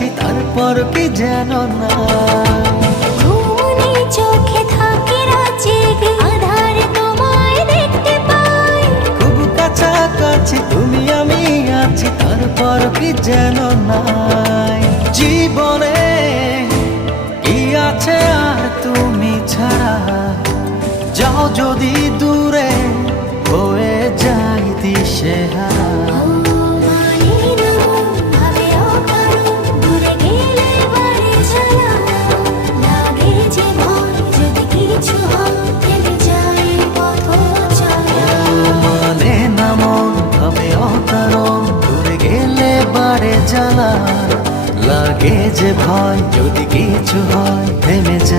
আছি তারপর কি যেন না। ঘুমনে চোখে থাকে রাত জেগে আধার তোমায় দেখতে পাই। খুব কাছাকাছি তুমি আমি আছি তারপর কি যেন নাই। জীবনে কি আছে আর তুমি ছাড়া, যাও যদি দূরে হয়ে যাই দিশেহারা। মানে না মন ভাবে অকারণ, দূরে গেলে বাড়ে জ্বালা। লাগে যে ভয় যদি কিছু হয় থেমে